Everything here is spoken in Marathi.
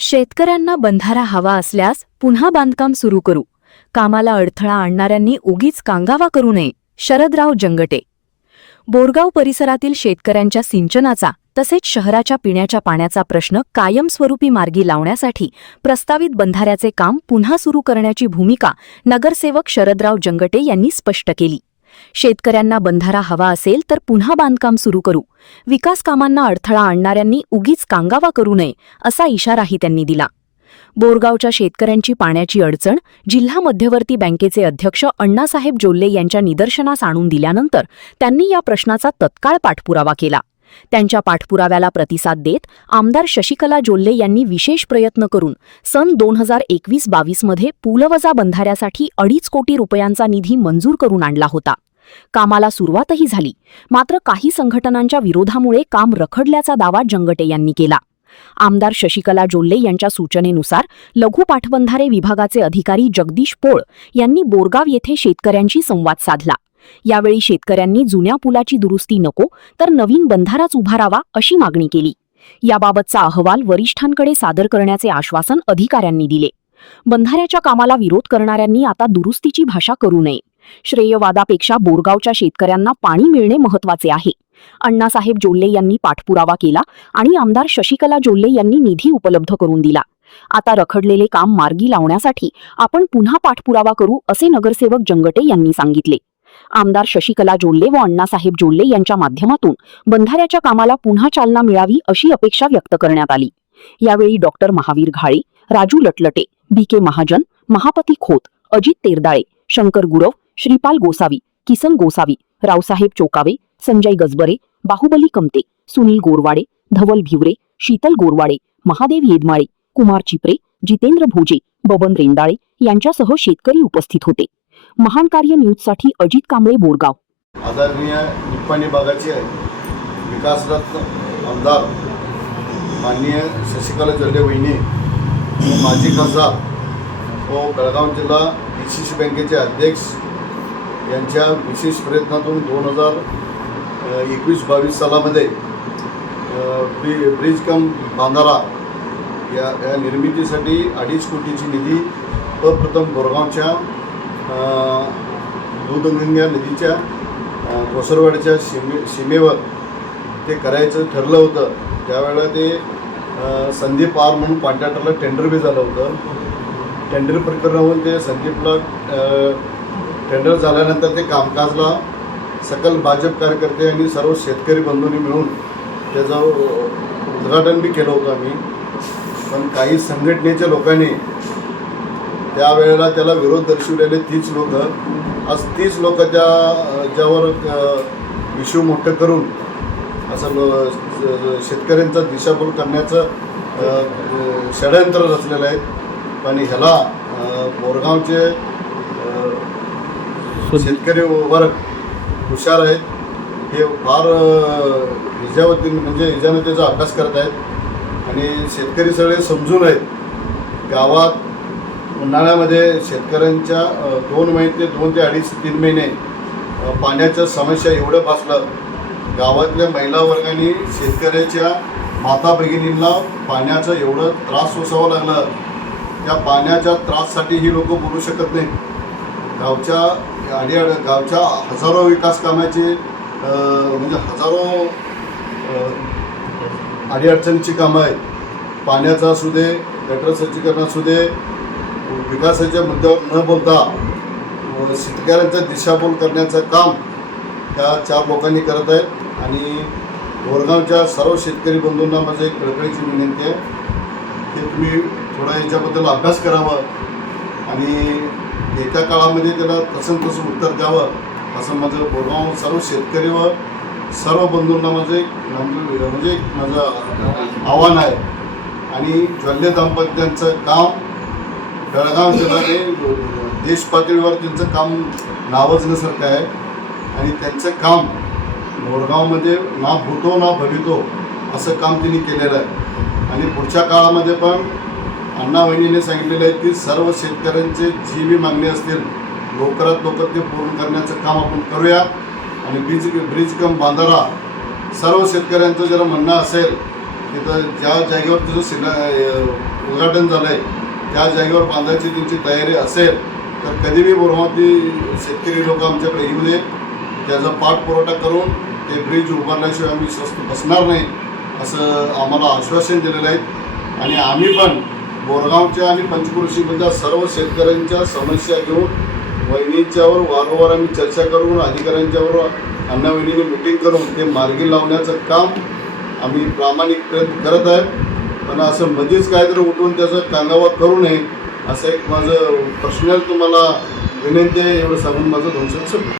शेतकऱ्यांना बंधारा हवा असल्यास पुन्हा बांधकाम सुरू करू. कामाला अडथळा आणणाऱ्यांनी उगीच कांगावा करू नये. शरदराव जंगटे. बोरगाव परिसरातील शेतकऱ्यांच्या सिंचनाचा तसेच शहराच्या पिण्याच्या पाण्याचा प्रश्न कायमस्वरूपी मार्गी लावण्यासाठी प्रस्तावित बंधाऱ्याचे काम पुन्हा सुरू करण्याची भूमिका नगरसेवक शरदराव जंगटे यांनी स्पष्ट केली. शेतकऱ्यांना बंधारा हवा असेल तर पुन्हा बांधकाम सुरू करू. विकास कामांना अडथळा आणणाऱ्यांनी उगीच कांगावा करू नये असा इशाराही त्यांनी दिला. बोरगावच्या शेतकऱ्यांची पाण्याची अडचण जिल्हा मध्यवर्ती बँकेचे अध्यक्ष अण्णासाहेब जोल्ले यांच्या निदर्शनास आणून दिल्यानंतर त्यांनी या प्रश्नाचा तत्काळ पाठपुरावा केला. त्यांच्या पाठपुराव्याला प्रतिसाद देत आमदार शशिकला जोल्ले यांनी विशेष प्रयत्न करून सन 2021-22 मध्ये पूलवजा बंधाऱ्यासाठी 2.5 कोटी रुपयांचा निधी मंजूर करून आणला होता. कामाला सुरुवातही झाली, मात्र काही संघटनांच्या विरोधामुळे काम रखडल्याचा दावा जंगटे यांनी केला. आमदार शशिकला जोल्ले यांच्या सूचनेनुसार लघु पाटबंधारे विभागाचे अधिकारी जगदीश पोळ यांनी बोरगाव येथे शेतकऱ्यांशी संवाद साधला. यावेळी शेतकऱ्यांनी जुन्या पुलाची दुरुस्ती नको तर नवीन बंधाराच उभारावा अशी मागणी केली. याबाबतचा अहवाल वरिष्ठांकडे सादर करण्याचे आश्वासन अधिकाऱ्यांनी दिले. बंधाऱ्याच्या कामाला विरोध करणाऱ्यांनी आता दुरुस्तीची भाषा करू नये. श्रेयवादापेक्षा बोरगावच्या शेतकऱ्यांना पाणी मिळणे महत्त्वाचे आहे. अण्णासाहेब जोल्ले यांनी पाठपुरावा केला आणि आमदार शशिकला जोल्ले यांनी निधी उपलब्ध करून दिला. आता रखडलेले काम मार्गी लावण्यासाठी आपण पुन्हा पाठपुरावा करू असे नगरसेवक जंगटे यांनी सांगितले. आमदार शशिकला जोल्ले व अण्णासाहेब जोल्ले यांच्या माध्यमातून बंधाऱ्याच्या कामाला पुन्हा चालना मिळावी अशी अपेक्षा व्यक्त करण्यात आली. यावेळी डॉक्टर महावीर घाळे, राजू लटलटे, बी.के. महाजन, महापती खोत, अजित तेरदाळे, शंकर गुरव, श्रीपाल गोसावी, किसन गोसावी, रावसाहेब चोकावे, संजय गजबरे, बाहुबली कमते, सुनील गोरवाडे, धवल भिवरे, शीतल गोरवाडे, महादेव येदमाळे, कुमार चिपरे, जितेंद्र भोजे, बबन रेंदाळे यांच्यासह शेतकरी उपस्थित होते. महान कार्य न्यूजसाठी अजित कांबळे, बोरगाव. आदरणीय निप्पाणी भागाचे विकासरत्न आमदार माननीय शशिकला जोल्ले वहिनी, माजी खासदार व बेळगाव जिल्हा DCC बँकेचे अध्यक्ष यांच्या विशेष प्रयत्नातून 2021-22 सालामध्ये ब्रिज कम बांधारा या निर्मितीसाठी 2.5 कोटीची निधी प्रथम बोरगावच्या दूधगंगा नदीच्या कोसरवाडीच्या सीमेवर ते करायचं ठरलं होतं. त्यावेळेला ते संदीप आर म्हणून कॉन्ट्रॅक्टरला टेंडर बी झालं होतं. टेंडर प्रकरणावरून ते संदीपला टेंडर झाल्यानंतर ते कामकाजला सकल भाजप कार्यकर्ते आणि सर्व शेतकरी बंधूंनी मिळून त्याचं उद्घाटन बी केलं होतं आम्ही. पण काही संघटनेच्या लोकांनी त्यावेळेला त्याला विरोध दर्शवलेले 30 लोक, आज 30 लोक ज्यावर इश्यू मोठं करून असं शेतकऱ्यांचा दिशाभूल करण्याचं षडयंत्र रचलेलं आहे. पण ह्याला बोरगावचे शेतकरी वर्ग हुशार आहेत. हे फार हिजानं त्याचा अभ्यास करत आहेत आणि शेतकरी सगळे समजून आहेत. गावात उन्हाळ्यामध्ये शेतकऱ्यांच्या 2 महिने ते 2 ते 2.5-3 महिने पाण्याच्या समस्या एवढं भासलं. गावातल्या महिला वर्गाने शेतकऱ्याच्या माता भगिनींना पाण्याचा एवढं त्रास सोसावं लागलं. त्या पाण्याच्या त्राससाठी ही लोक बोलू शकत नाहीत. गावच्या हजारो विकास कामाचे हजारो अडीअडचणीची कामं आहेत. पाण्याचा असू दे, गटर स्वच्छीकरण असू दे, विकासाच्या मुद्द्यावर न बोलता शेतकऱ्यांचा दिशाभूल करण्याचं काम त्या 4 लोकांनी करत आहेत. आणि बोरगावच्या सर्व शेतकरी बंधूंना माझं एक कळकळीची विनंती आहे की तुम्ही थोडा याच्याबद्दल अभ्यास करावा आणि येत्या काळामध्ये त्याला तसं उत्तर द्यावं असं माझं बोरगाव सर्व शेतकरी व सर्व बंधूंना माझं माझं आव्हान आहे. आणि ज्वल्य दाम्पत्यांचं काम बेळगाव जिल्ह्याने देश पातळीवर त्यांचं काम नावाजण्यासारखं आहे. आणि त्यांचं काम बोरगावमध्ये ना भूतो ना भवितो असं काम त्यांनी केलेलं आहे. आणि पुढच्या काळामध्ये पण अण्णा वहिनीने सांगितलेलं आहे की सर्व शेतकऱ्यांचे जी बी मागणी असतील लवकरात लवकर ते पूर्ण करण्याचं काम आपण करूया. आणि ब्रिज कम बांधारा सर्व शेतकऱ्यांचं जर म्हणणं असेल की तर ज्या जागेवर तुझं उद्घाटन झालं आहे त्या जागेवर बांधायची त्यांची तयारी असेल तर कधी बी बोरगावची शेतकरी लोक आमच्याकडे येऊ नये. त्याचा पाठपुरवठा करून ते ब्रिज उभारल्याशिवाय आम्ही स्वस्त बसणार नाही असं आम्हाला आश्वासन दिलेलं आहे. आणि आम्ही पण बोरगावच्या आणि पंचक्रोशीमधल्या सर्व शेतकऱ्यांच्या समस्या घेऊन वहिनींच्यावर वारंवार आम्ही चर्चा करून अधिकाऱ्यांच्यावर अण्णा वहिनींनी मिटिंग करून ते मार्गी लावण्याचं काम आम्ही प्रामाणिक प्रयत्न करत आहे. पण असं मध्येच काहीतरी उठून त्याचं कांगावा करू नये असं एक माझं पर्सनल तुम्हाला विनंती आहे. एवढं सांगून माझं 2 शब्द संपलं.